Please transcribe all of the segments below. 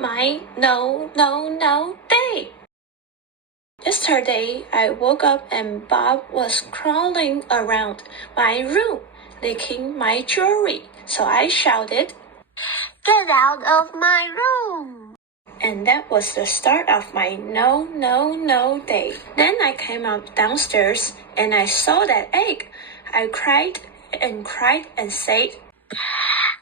my no day. Yesterday, I woke up and Bob was crawling around my room, licking my jewelry. So I shouted, "Get out of my room!" And that was the start of my no day. Then I came up downstairs and I saw that egg. I cried and said,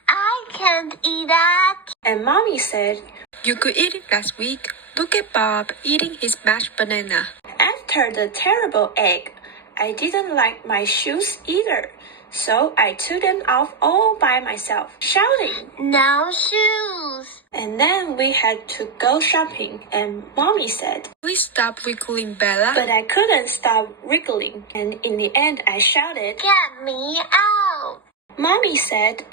"I can't eat that." And Mommy said, "You could eat it last week. Look at Bob eating his mashed banana." After the terrible egg, I didn't like my shoes either. So I took them off all by myself, shouting, "No shoes!" And then we had to go shopping, and Mommy said, "Please stop wiggling, Bella." But I couldn't stop wriggling, and in the end I shouted, "Get me out!" Mommy said,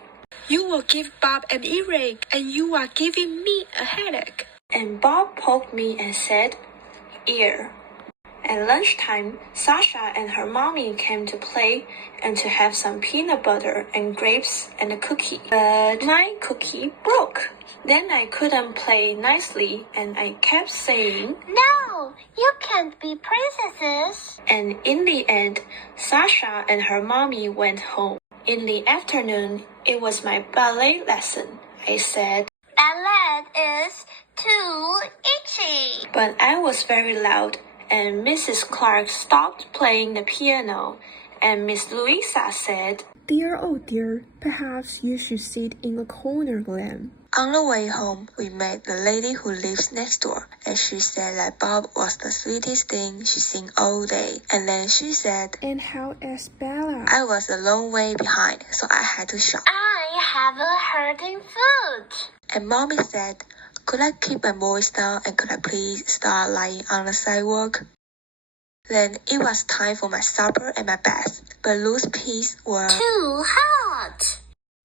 "You will give Bob an earache, and you are giving me a headache." And Bob poked me and said, Ear. At lunchtime, Sasha and her mommy came to play and to have some peanut butter and grapes and a cookie. But my cookie broke. Then I couldn't play nicely and I kept saying, "No, you can't be princesses." And in the end, Sasha and her mommy went home. In the afternoon, it was my ballet lesson. I said, "Ballet is too itchy." But I was very loud. And Mrs. Clark stopped playing the piano, and Miss Louisa said, "Dear, oh dear, perhaps you should sit in a corner, Glenn." On the way home, we met the lady who lives next door, and she said that Bob was the sweetest thing she'd seen all day. And then she said, "And how is Bella?" I was a long way behind, so I had to shout. "I have a hurting foot." And Mommy said, could I keep my voice down and could I please start lying on the sidewalk? Then it was time for my supper and my bath, but Lou's piece were too hot,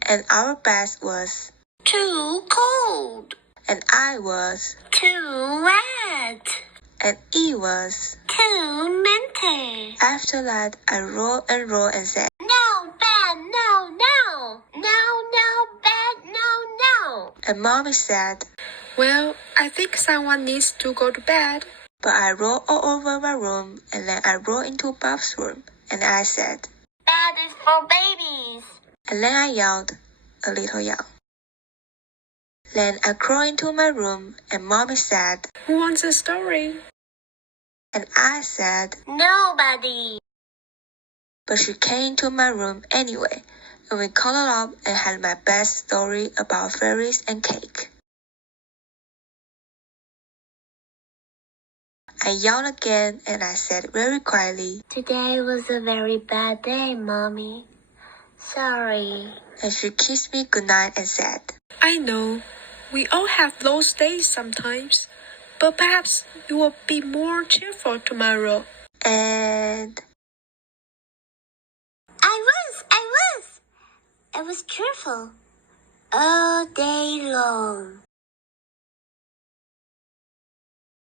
and our bath was too cold, and I was too wet, and it was too minty. After that, I rolled and said, "No, bad, no, no, no, bad, no." And Mommy said, "Well, I think someone needs to go to bed." But I rolled all over my room, and then I rolled into Bob's room, and I said, "Bed is for babies." And then I yelled, a little yell. Then I crawled into my room, and Mommy said, "Who wants a story?" And I said, "Nobody." But she came into my room anyway, and we cuddled up and had my best story about fairies and cake. I yelled again and I said very quietly, "Today was a very bad day, Mommy. Sorry." And she kissed me goodnight and said, "I know. We all have those days sometimes. But perhaps you will be more cheerful tomorrow." And I was cheerful all day long.